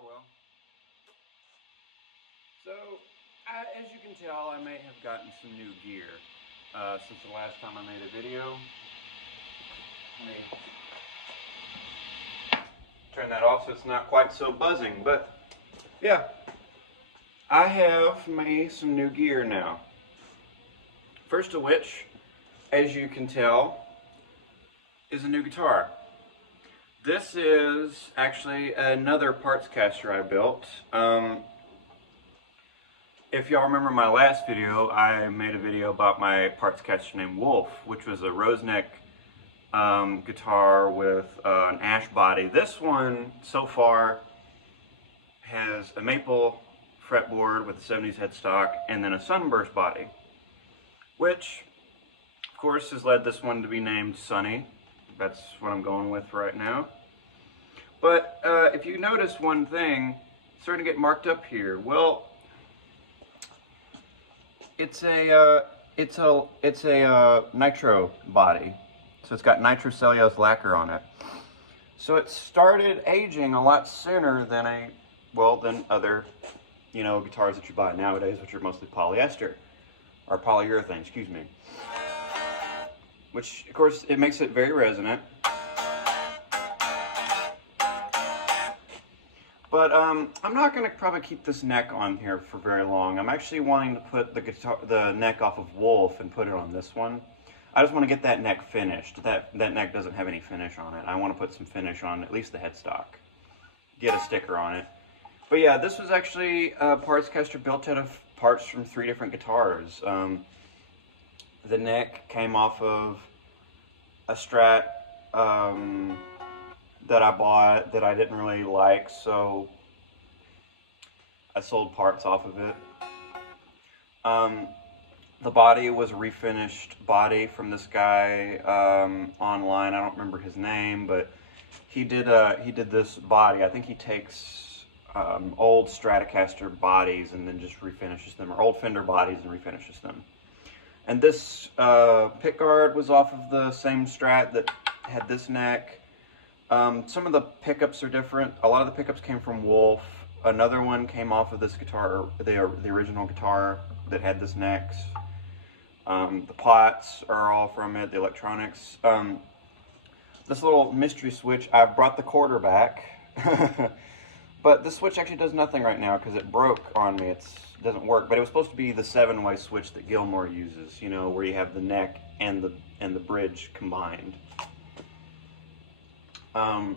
Oh well. So, as you can tell, I may have gotten some new gear since the last time I made a video. Let me turn that off so it's not quite so buzzing, but yeah, I have made some new gear now. First of which, as you can tell, is a new guitar. This is actually another Partscaster I built. If y'all remember my last video, I made a video about my Partscaster named Wolf, which was a rose neck guitar with an ash body. This one, so far, has a maple fretboard with a 70s headstock and then a sunburst body, which, of course, has led this one to be named Sunny. That's what I'm going with right now. But if you notice one thing, it's starting to get marked up here. Well, it's a nitro body, so it's got nitrocellulose lacquer on it. So it started aging a lot sooner than than other, guitars that you buy nowadays, which are mostly polyester or polyurethane, excuse me. Which, of course, it makes it very resonant. But I'm not going to probably keep this neck on here for very long. I'm actually wanting to put the neck off of Wolf and put it on this one. I just want to get that neck finished. That neck doesn't have any finish on it. I want to put some finish on at least the headstock. Get a sticker on it. But yeah, this was actually a Partscaster built out of parts from 3 different guitars. The neck came off of a Strat that I bought that I didn't really like, so I sold parts off of it. The body was a refinished body from this guy online. I don't remember his name, but he did this body. I think he takes old Stratocaster bodies and then just refinishes them, or old Fender bodies and refinishes them. And this pickguard was off of the same Strat that had this neck. Some of the pickups are different. A lot of the pickups came from Wolf. Another one came off of this guitar, the original guitar that had this neck. The pots are all from it, the electronics. This little mystery switch, I brought the quarter back. But the switch actually does nothing right now because it broke on me. It doesn't work. But it was supposed to be the 7-way switch that Gilmore uses, you know, where you have the neck and the bridge combined. So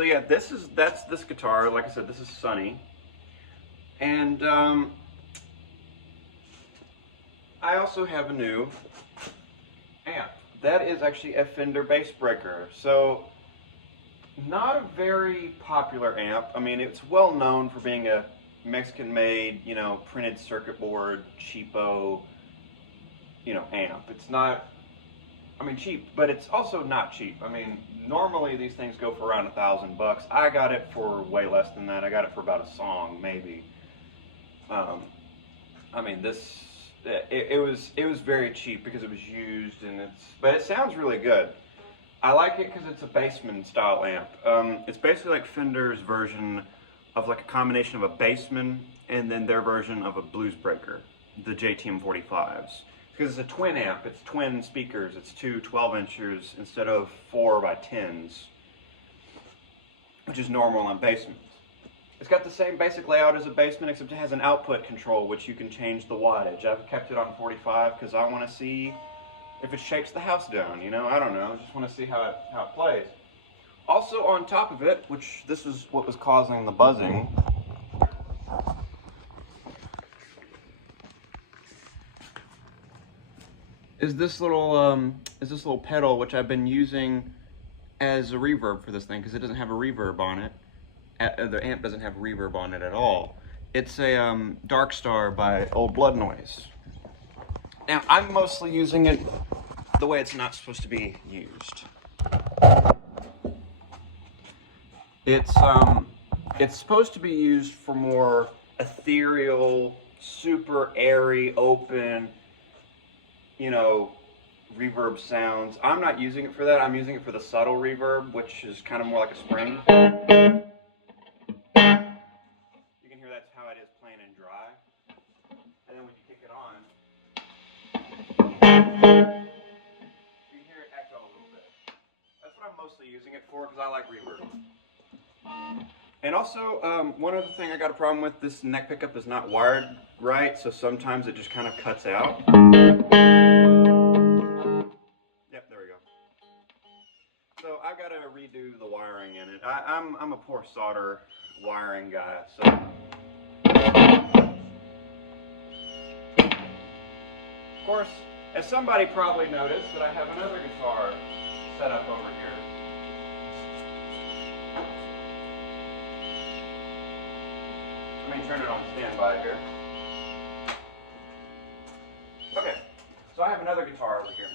yeah, that's this guitar. Like I said, this is Sunny. And I also have a new amp. That is actually a Fender Bassbreaker. So not a very popular amp. I mean, it's well known for being a Mexican-made, you know, printed circuit board, cheapo, you know, amp. It's not, I mean, cheap, but it's also not cheap. I mean, normally these things go for around $1,000. I got it for way less than that. I got it for about a song, maybe. I mean, it was very cheap because it was used, but it sounds really good. I like it because it's a Bassman style amp. It's basically like Fender's version of like a combination of a Bassman and then their version of a Bluesbreaker, the JTM 45s. Because it's a twin amp, it's twin speakers, it's two 12-inchers instead of 4x10s, which is normal on Bassmans. It's got the same basic layout as a Bassman, except it has an output control, which you can change the wattage. I've kept it on 45 because I want to see if it shakes the house down, you know? I don't know, I just want to see how it plays. Also on top of it, which this is what was causing the buzzing, is this little pedal, which I've been using as a reverb for this thing, because it doesn't have a reverb on it. The amp doesn't have reverb on it at all. It's a Dark Star by Old Blood Noise. Now, I'm mostly using it the way it's not supposed to be used. It's supposed to be used for more ethereal, super airy, open, you know, reverb sounds. I'm not using it for that. I'm using it for the subtle reverb, which is kind of more like a spring. You can hear that's how it is plain and dry. And then when you kick it on, you can hear it echo a little bit. That's what I'm mostly using it for because I like reverb. And also, one other thing I got a problem with, this neck pickup is not wired right, so sometimes it just kind of cuts out. Yep, there we go. So I've got to redo the wiring in it. I'm a poor solder wiring guy, so. Of course, as somebody probably noticed, that I have another guitar set up over here. Let me turn it on standby here. Okay, so I have another guitar over here.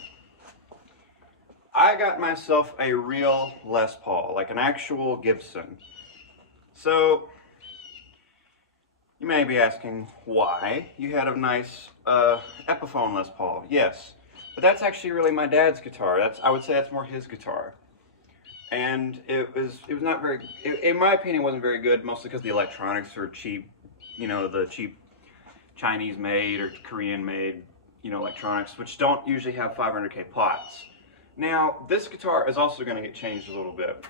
I got myself a real Les Paul, like an actual Gibson. So, you may be asking why you had a nice Epiphone Les Paul. Yes, but that's actually really my dad's guitar. I would say that's more his guitar. And it was not very, in my opinion, it wasn't very good, mostly because the electronics are cheap, you know, the cheap Chinese made or Korean made, you know, electronics, which don't usually have 500K pots. Now, this guitar is also going to get changed a little bit.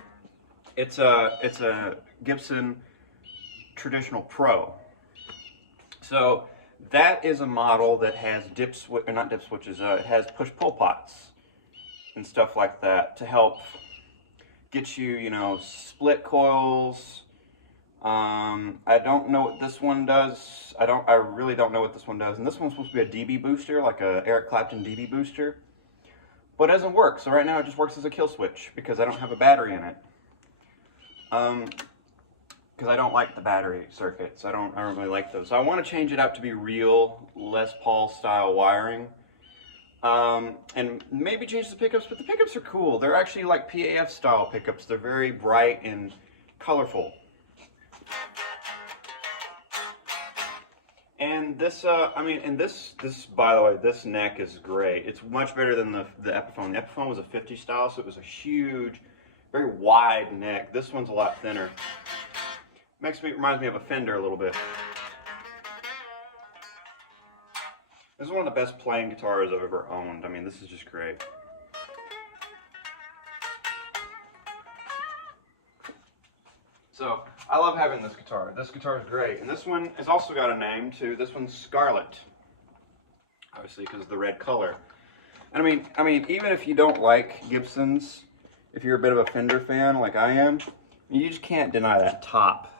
It's a Gibson Traditional Pro. So that is a model that has it has push-pull pots and stuff like that to help get you, you know, split coils. I don't know what this one does. I really don't know what this one does. And this one's supposed to be a dB booster, like a Eric Clapton dB booster. But it doesn't work. So right now it just works as a kill switch because I don't have a battery in it. Because I don't like the battery circuits. I don't really like those. So I want to change it out to be real Les Paul style wiring. And maybe change the pickups, but the pickups are cool. They're actually like PAF style pickups. They're very bright and colorful. And this, by the way, this neck is great. It's much better than the Epiphone. The Epiphone was a 50 style, so it was a huge, very wide neck. This one's a lot thinner. Reminds me of a Fender a little bit. This is one of the best playing guitars I've ever owned. I mean, this is just great. So, I love having this guitar. This guitar is great. And this one has also got a name too. This one's Scarlet. Obviously because of the red color. And I mean, even if you don't like Gibsons, if you're a bit of a Fender fan like I am, you just can't deny that top.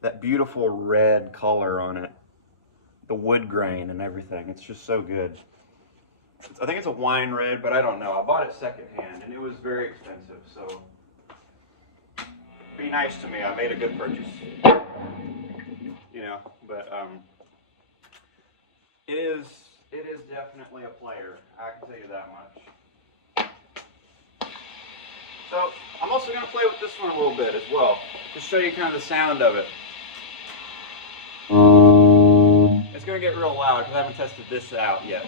That beautiful red color on it. The wood grain and everything. It's just so good. I think it's a wine red, but I don't know. I bought it secondhand and it was very expensive, so be nice to me. I made a good purchase. You know, but it is definitely a player. I can tell you that much. So I'm also going to play with this one a little bit as well, to show you kind of the sound of it. It's going to get real loud because I haven't tested this out yet.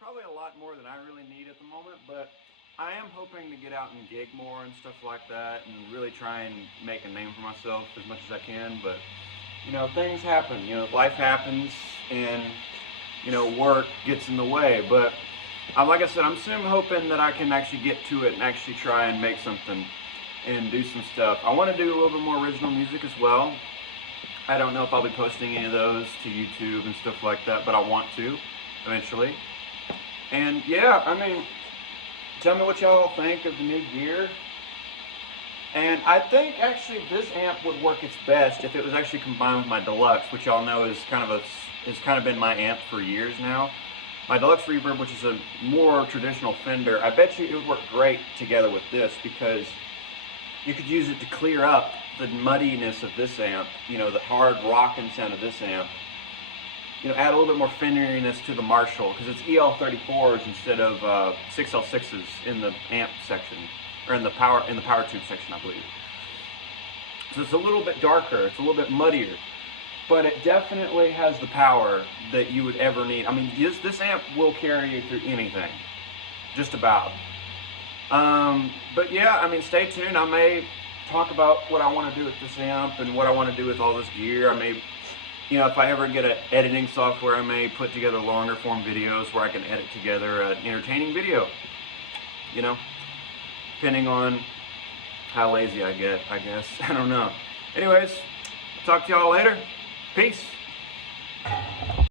probably a lot more than I really need at the moment, but I am hoping to get out and gig more and stuff like that and really try and make a name for myself as much as I can. But, you know, things happen, you know, life happens, and, you know, work gets in the way. But like I said, I'm soon hoping that I can actually get to it and actually try and make something and do some stuff. I want to do a little bit more original music as well. I don't know if I'll be posting any of those to YouTube and stuff like that, but I want to eventually. And yeah, I mean, tell me what y'all think of the new gear. And I think actually this amp would work its best if it was actually combined with my Deluxe, which y'all know is kind of been my amp for years now. My Deluxe Reverb, which is a more traditional Fender, I bet you it would work great together with this, because you could use it to clear up the muddiness of this amp, you know, the hard rocking sound of this amp. You know, add a little bit more Fenderiness to the Marshall, because it's EL34s instead of 6L6s in the amp section, or in the power tube section, I believe. So it's a little bit darker, it's a little bit muddier, but it definitely has the power that you would ever need. I mean, this amp will carry you through anything, just about. But yeah, I mean, stay tuned. I may talk about what I want to do with this amp and what I want to do with all this gear. I may, you know, if I ever get an editing software, I may put together longer form videos where I can edit together an entertaining video, you know, depending on how lazy I get, I guess. I don't know. Anyways, talk to y'all later. Peace.